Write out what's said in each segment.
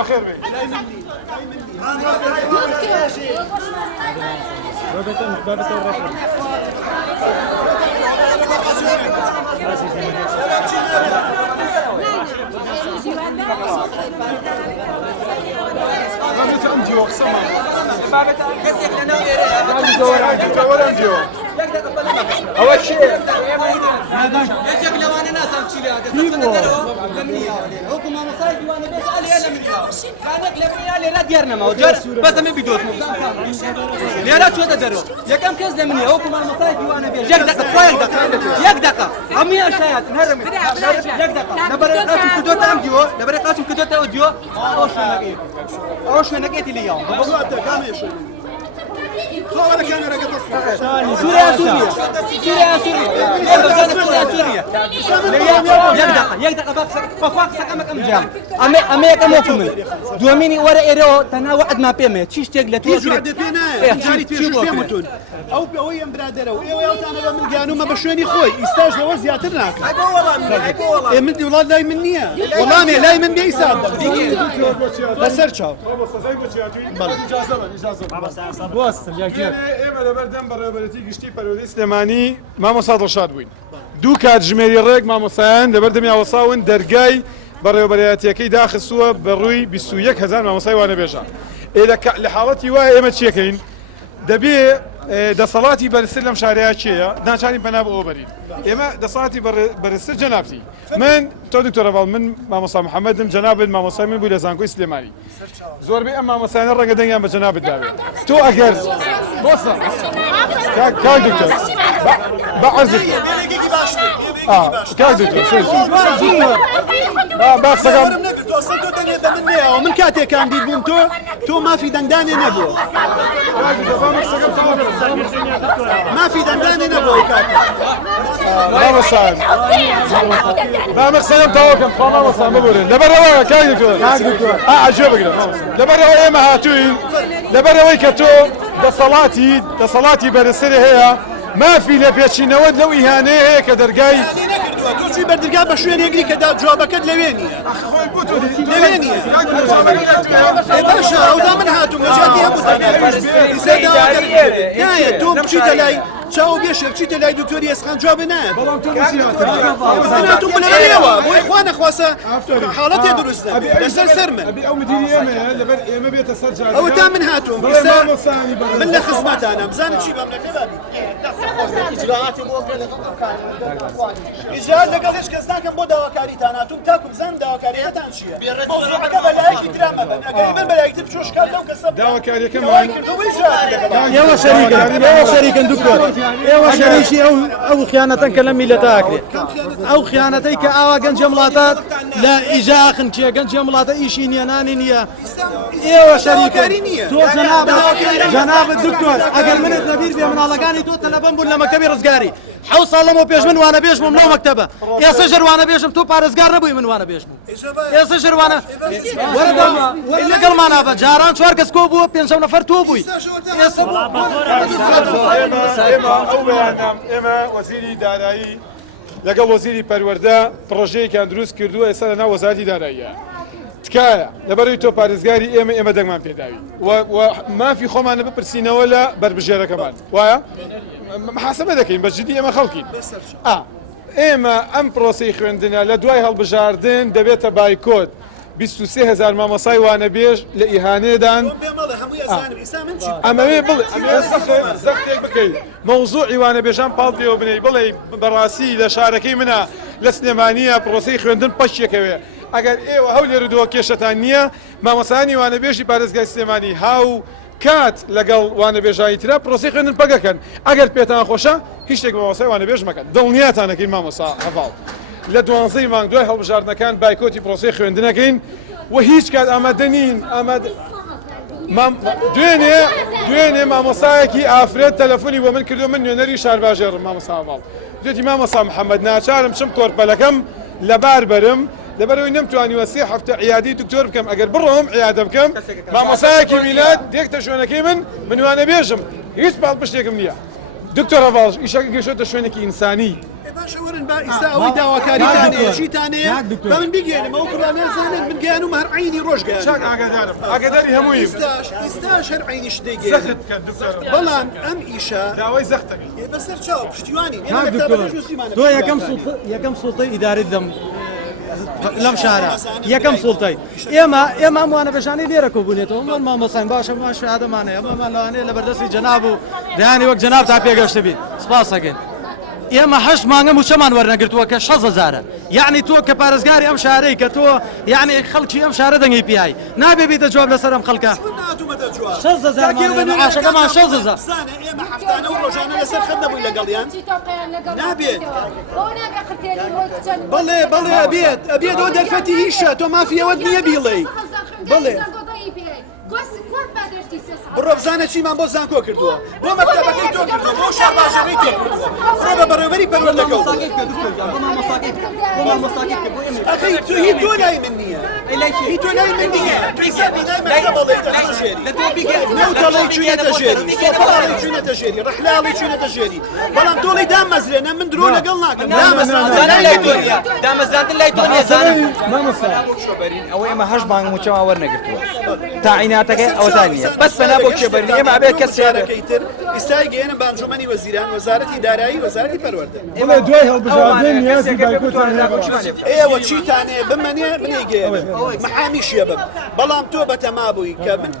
بخير بي أول شيء يجيك لو أنا ناس أمشي لها حكومة مصايب وأنا بس عليها لمنها كانك لبني لا ديارنا ما وجر بس ما بيدوت ليرات شو تجرب يا كم كيس لمني حكومة مصايب وأنا بيجي يك دقة أمي أشياء نهرم يك دقة نبرة قاسم كدوت أم جوا نبرة قاسم كدوت أو جوا أوش نقيت لي يوم سوريا يقدر ففاق سكمك أم جام أمي كم وكمل دوميني ورا إيرو تناوعد ما بيمه تشيش تقلت وعد فينا جاري تيجي بيموتون أو بأوي برادر أو إيو أنا من جانو ما بشوني خوي يستاج لو زيادتنا والله من دي والله لا منيا والله لا مني يساعد بسرچاو ئێمە لەبەردەم بەڕێوەبەرەتی گشتی پەروەردەی سلێمانی مامۆستا دڵشاد بووین دوو کات ژمێری ڕێک مامۆسایان لەبەردەمی هاوساون دەرگای بەڕێوەبەرەتیەکەی داخستووە بەڕووی 21,000 مامۆسای وانەبێژە لە حاڵەتی وایە ئێمە چیەکەین دەبێ دەسەڵاتی بەرزتر لەم شارەیە چییە ناچاری بەناب ئەوە بەرین ئێمە دەسەڵاتی بەرزتر جەنابتی من تۆ دکتۆرە باڵ من مامۆستا محەممەدم جەنابن مامۆسای من بوو لە زانکۆی سلێمانی زۆربەی ئەم مامۆسایانە ڕەنگە دەنگیان بە جەنابت داوێت تۆ ئەگەر بۆسە کاک دکتۆر بەعەرزت کاک دکتۆر باقسەکەم من کاتێکان بیربووم تۆ مافی دەنگدانێ نەبووە مافی دەنگدانێ نەبووە مامۆستان بامەقسەکەم تەواوکەم خوا مامۆستان ببورێن لەبەرەوە کاک دکتۆر ئاجێ بگرە لەبەرەوە ئێمە هاتووین لەبەرەوەی کە تۆ دەسەڵاتی بەرزتر هەیە مافی لە پێچینەوەت لەو ئیهانەیە هەیە کە دەرگای تووچی بەردرگا بە شوێنێکی کە جوابەکەت لەوێ نییە لەوێ نییە باشە ئەودا من هاتووم لەجاتی هەموو تۆ بچیتە لای چاو بێشە بچیتە لای دکتۆری ئێسخان جوابێ نایەت هاتووم بلەوە بۆی خوا نەخواسە حاڵەتێ دروستە لەسەر سەر من ئەوە تا من هاتووم من لە خزمەتانە بزانم چی بەمنەکە ئیجار لەگەڵ هیچ کەس ناکەم بۆ داواکاریتان هاتووم تاکو بزانم داواکاریەتان چییە مۆزوعەکە بەلایەکی ترامە بن ئەگەر من بەلایەکی تر بچۆشکال لەو کەسە ئێوە شەریکن دکتۆر ئێوە شەریکی ئەو خیانەتەن کە لە میلەتە ئاکرێت ئەو خیانەتەی کە ئاوا گەنجە وڵاتات لە ئیجاخن کێ گەنجە وڵاتە ئیشی نیەنانی نییە ئێوە شەریکن تۆ جەنابەت دکتۆر ئەگەر منت لەبیر بێ مناڵەکانی تۆ تەلەبەن بوون لە مەکتەبی ڕزگاری حەوت ساڵ لەمەوە پێش من وانە بێژمم لەو مەکتەبە ئێستا ژەر وانە بێژم تۆ پارێزگار نەبووی من وانە بێژم ئێستا ژەر وانە لەگەڵمان بە جاران 4 کەس کۆ بووە 5 نەفەر تۆ بووی ئێمە وەزیری دارایی لەگەڵ وەزیری پەروەردە پرۆژەیەکیان دروست کردووە ئێستا لەناو وەزارەتی داراییە تکایە لەبەرەوەی تۆ پارێزگاری ئێمە دەنگمان پێداوی مافی خۆمانە بپرسینەوە لە بربژێرەکەمان وایە محاسبە دەکەین بەجددی ئێمە خەڵکین ئێمە ئەم پرۆسی خوێندنە لە دوای هەڵبژاردن دەبێتە بایکۆت 23,000 مامۆسای وانەبێژ لە ئیهانێدان ئەمەوێ بڵێ زەختێک بکەیت مەوزوعی وانەبێژان پاڵ پێوە بنەی بڵێ بەڕاستی لە شارەکەی منە لە سلێمانیە پرۆسی خوێندن پەشێکەوێ ئەگەر ئێوە هەو لێرەوە کێشتان نییە مامۆسایانی وانەبێژی پارێزگای سلێمانی هاو کات لەگەڵ وانەبێژایی ترا پرۆسی خوێندن پەگەکەن ئەگەر پێتان خۆشە هیچ شتێک مامۆسای وانەبێژ مەکەن دڵنیاتانەکەین مامۆسا هەڤاڵ لە 12 مانگ دوای هەڵبژاردنەکان بایکۆتی پرۆسی خوێندنەکەین و هیچ کات ئامادە نین دوێنێ مامۆسایەکی ئافرێت تەلەفۆنی بۆ من کردو من نوێنەری شارباژێڕم مامۆسا هەڤاڵ دوێتی مامۆسا محەممەد ناچارم چم کۆرپەلەکەم لەبار بەرم لەبەرەوەی نەمتوانی 3 هەفتە عیادی دکتۆر بکەم ئەگەر بڕۆم عیادە بکەم مامۆسایەکی میلات دێکتە شوێنەکەی من وانە بێژم هیچ پاڵ پشتێکم نییە دکتۆر هەواڵ ئیشەکە گەشتە شوێنێکی ئینسانی باشەوەرن با ئیستا ئەوەی داواکاریتانەیە چیتانەیە بە من بگەێنم ئەو کوڕانە زانێت من گەیانم هەر عینی ڕۆژگەیان چاک ئاگادارم ئاگاداری هەمووی ئیستاش هەر عینیش دەیگەێنم زەخت کرد دکتۆر بەڵام ئەم ئیشە داوای زەختەکەی بەسەر چاو پشتیوانی تۆ یەکەم سوڵتەی ئیداری دەم لەم شارە یەکەم سوڵتەی ئێمە ئەموانە بەشانی لێرە کۆبوونێتەوە من مامۆسان باشە مان شادەمانەیە ئەمەمان لەوانەیە لە بەردەستی جەناب و دەیانی وەک جەناب تا پێگەشتە بیت سپاس دەکەین ئێمە هەشت مانگە موچەمان وەرنەگرتووە کە 6,000 یعنی تۆ کە پارێزگاری ئەم شارەی کە تۆ یعنی خەڵکی ئەم شارە دەنگی پیایی نابێ بیتە جواب لەسەر ئەم خەڵکە 6,000 عاشەکەمان 6,000 ئێمە هەفتانە و ڕۆژانە لەسەر خەت نەبووی لەگەڵیان نابێت بەڵێ ئەبێت ئەو دەرفەتی هیچە تۆ مافیەوەت نییە بیڵێ بڵێ بڕۆ بزانە چیمان بۆ زانکۆ کردووە بۆ مەکتەبەکەی تۆ کردووە بۆ شار باشەکەی تۆ کردووە بڕۆ بە بەڕێوەبەری پەروەردەکەوت ئەخەی تۆ هی تۆ لای من نییە هی تۆ لای من نییە توی سەبی لای مەکتەبەڵێ ژێری نەوتەڵی چوونەتە ژێری سۆپەڵی چوونەتە ژێری ڕەحلاڵی چوونەتە ژێری بەڵام تۆڵی دامەزرێنە من درۆ لەگەڵ ناکەم دامەزراندن لای تۆ نیە زانم ئەوە ئێمە هەشت مانگ موچەوە وەرنەگرتووە تا عیناتەکەی ئەوەتان نییە بەس بەنا بۆ کێبەرنی ئێمە ئەبێت کەس تر ئێستا گەیەنە بە ئەنجومەنی وەزیران وەزارەتی دارایی وەزارەتی پەروەردە بڵێ دوای هەڵبژاردن نیازی بایکۆتان ئێوە چیتانێ بمەنێ بنێگەێنە محامیشیە بم بەڵام تۆ بەتەما بووی کە من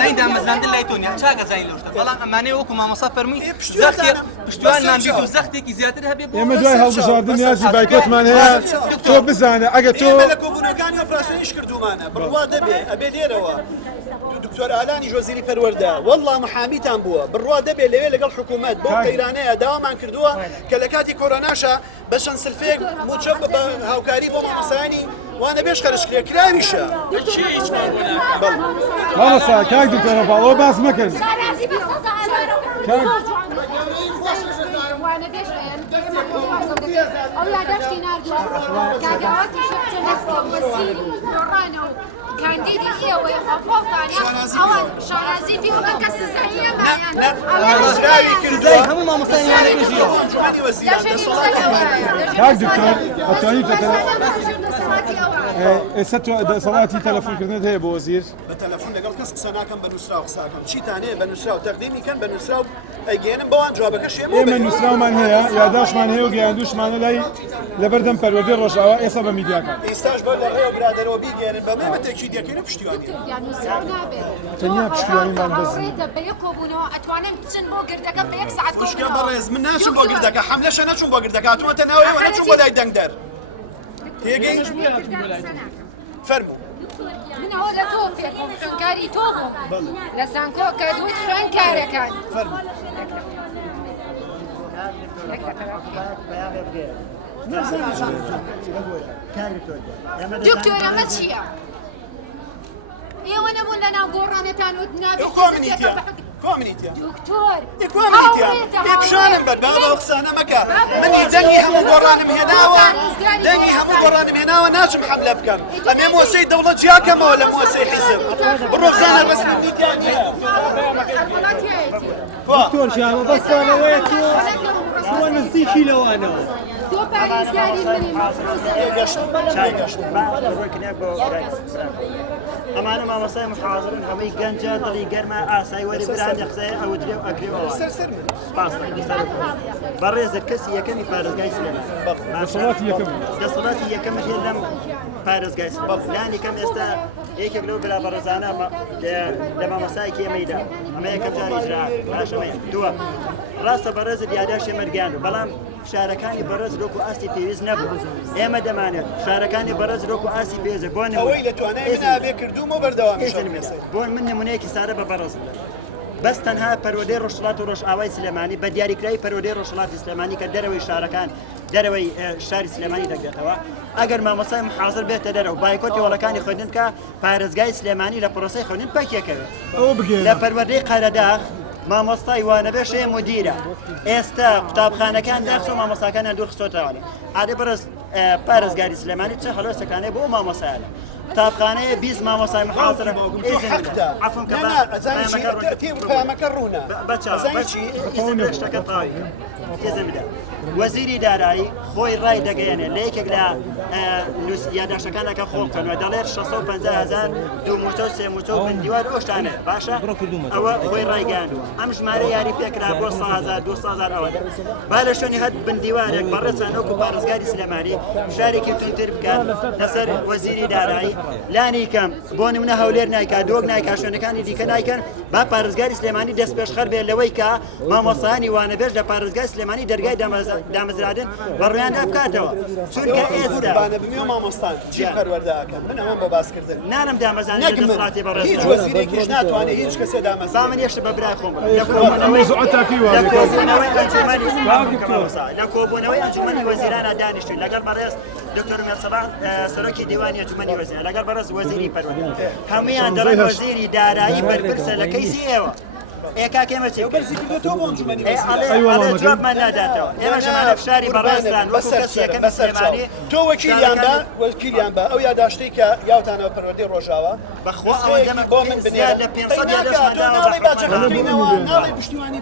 زین دامەزراندن لای تۆ نیە چاکە زین لەشتە بەڵام ئەمانەیە وەکو مامۆستا فەرمووی پشتیوانمان بیت و زەختێکی زیاتر هەبێ بۆ ئێمە دوای هەڵبژاردن نیازی بایکۆتمان هەیە تۆ بزانە ئەگە تۆ ئێمە لە کۆبوونەکانی ئۆپراسیۆنیش کردومانە بڕوا دەبێ ئەبێ لێرەوە دکتۆر ئالانی وەزیری پەروەردە وەڵڵا محامیتان بووە بڕوا دەبێ لەوێ لەگەڵ حکوومەت بۆ قەیرانەیە داوامان کردووە کە لە کاتی کۆرۆناشە بە چەند سلفێک موچە بە هاوکاری بۆ مامۆسایانی وانە بێش خەرشکرێ کراویشە مامۆستا کاک دکتۆر هەواڵ باس مەکەن ئەو یاداشتی نردووە کاداواتی وەسیل دۆڕانە و کاندیدی ئێوەی خۆفۆڵتانە ئەوان شارازی پیوەکە کە سزاییەمە هەموو مامۆستایانێکیژیەوە کاک دکتۆر ئەتوانیت ئێستا تۆ دەسەڵاتی تەلەفۆنکردنت هەیە بۆ وەزیر بە تەلەفۆن لەگەڵ کەس قسە ناکەم بە نووسرا و قساکەم چیتانەیە بە نووسرا و تەقدیمی کەن بە نووسرا و ئەگەێنم بەوان جوابەکەش ئێمە نووسرامان هەیە یاداشمان هەیە و گەیاندوشمانە لای لەبەردەم پەروەردەی ڕۆژاوا ئێستا بە میدیاکان ئێستاش بە لەڕێوە برادەرەوە بیگەێنن بە مێمە تێکی دەکەین پشتیوانی تەنیا پشتیوانیمان بەزی ئەتوانم بچن بۆ گردەکە بە یەک ساعت خوشکە بەڕێز من ناچم بۆ گردەکە حەملەشە نەچوم بۆ گردەکە هاتووەتە ناوەوە نەچوم بۆ لای دەنگدەر تێگەی فەرموو من ئەوە لە تۆ فێربووم خوێنکاری تۆ بووم لە زانکۆ کە دوت خوێنکارەکان دکتۆر ئەمە چییە؟ ئێوە نەبوون لە ناو گۆڕانەتان و نابێت کۆمنیتیە دکتۆر پێکشانم بەر بابە قسانە مەکە منی دەنگی هەموو گۆڕانم هێناوە دەنگی هەموو گۆڕانم هێناوە ناچم حەملە بکەم ئەمێ مۆسەی دەوڵەت جیاکەمەوە لە مۆسەی حیزب بڕۆ بزانە ڕسمیتیان نییە دکتۆر ژاوە بەسانەوەی تۆ نزیکی لەوانەوە تۆ پارێزگاری منی ئەمانە مامۆستای محازرن هەمووی گەنجە دڵی گەرمە ئاسایی وەری برانی قسەیە ئەو درێ و ئەگرێەوە بەڕێزە کەسی یەکەمی پارێزگای سلێمان دەسەڵاتی یەکەم هێ لەم پارێزگای لانی کەم ئێستا یەکێک لەو برا بەڕێزانە لە مامۆستایەکی ئێمەیدا ئەمە یەکەم جار ئیجرا پاشەمەی دووە ڕاستە بەڕێزە دیاداشی مەرگیان بەڵام شارەکانی بەڕێز لۆک و ئاستی پێویست نەبوو ئێمە دەمانێت شارەکانی بەڕێز لۆک و ئاستی پێویستە بۆ ئەوەی لە توانای منابێ کردومە بەردەوامیش بۆ من نمونەیەکی سارە بە بەڕێز بەس تەنها پەروەردەی ڕۆژهەڵات و ڕۆژئاوای سلێمانی بە دیاریکراوی پەروەردەی ڕۆژهەڵاتی سلێمانی کە دەرەوەی شارەکان دەرەوەی شاری سلێمانی دەگرێتەوە ئەگەر مامۆستای محازر بێتە دەرەوە بایکۆتی وڵەکانی خوێندن کە پارێزگای سلێمانی لە پرۆسەی خوێندن پەکێکەوێت لە پەروەردەی قەرەداغ مامۆستای وانەبێ شێ مدیرە ئێستا قوتابخانەکان داخس و مامۆستاکانیان دوور خستۆتەوە ئادێ بەرز پارێزگاری سلێمانی چه هەلۆسەکانەی بۆ مامۆستایانە تابخانەیە 20 مامۆسای محاضرە عفوا پامەکە ڕوونە بەچ شتەکە تاوی ئێزەمیدا وەزیری دارایی خۆی ڕای دەگەیەنێ لە یەکێک لە یاداشەکانەکە خۆ بکەنەوە دەڵێت 650,000 دوو موچە و سێ موچە و بندیوار ئەو شتانە باشە ئەوە خۆی ڕایگەاندوو ئەم ژمارە یاری پێکرا بۆ 100,000 200,000 ئەوە با لە شوێنی هەت بندیوارێک بەڕێچان وەکو پارێزگاری سلێمانی شارێکی تونتر بکات لەسەر وەزیری دارایی لانی کەم بۆ نمونە هەولێر نایکات دۆک نایکات شوێنەکانی دیکە نایکەن با پارێزگاری سلێمانی دەست پێشخەر بێت لەوەی کە مامۆسایانی وانەبێژ لە پارێزگای سلێمانی دەرگای دامەزرادن بەڕویاندا بکاتەوە چونکە ئێستا بنیۆ مامۆستان چی پەروەردەکە من ئەمەم بۆ باسکردن نانم دامەزانی دەسەڵاتی بەڕێز هیچ وەزیرێکیش ناتوانێت هیچ کەسێ دامەزان با من یەشتە بە برای خۆم لە کۆبوونەوەی ئەنجومەنی وەزیرانە دانیشتوین لەگەڵ بەڕێز دکتۆر مێرسەباح سەرۆکی دیوانی ئەنجومەنی وەزیران لەگەڵ بەڕێز وەزیری پەروەردە هەمویان دەڵێن وەزیری دارایی بەرپرسە لە کەیسی ئێوە ئێکاکێمە چی ئەڵێ جوابمان ناداتەوە ئێمە ژمانە فشاری بەڕێزدان وەکو کەسێکەکەم سلێمانی تۆ وەکیلیان بە ئەو یاداشتەی کە یاوتانەوە پەروەردەی ڕۆژاوە بەخوا ئەوە دەمە بۆ من بنیاد لە 500 یادەشماندا ناڵی باجەکە ناڵی پشتیوانی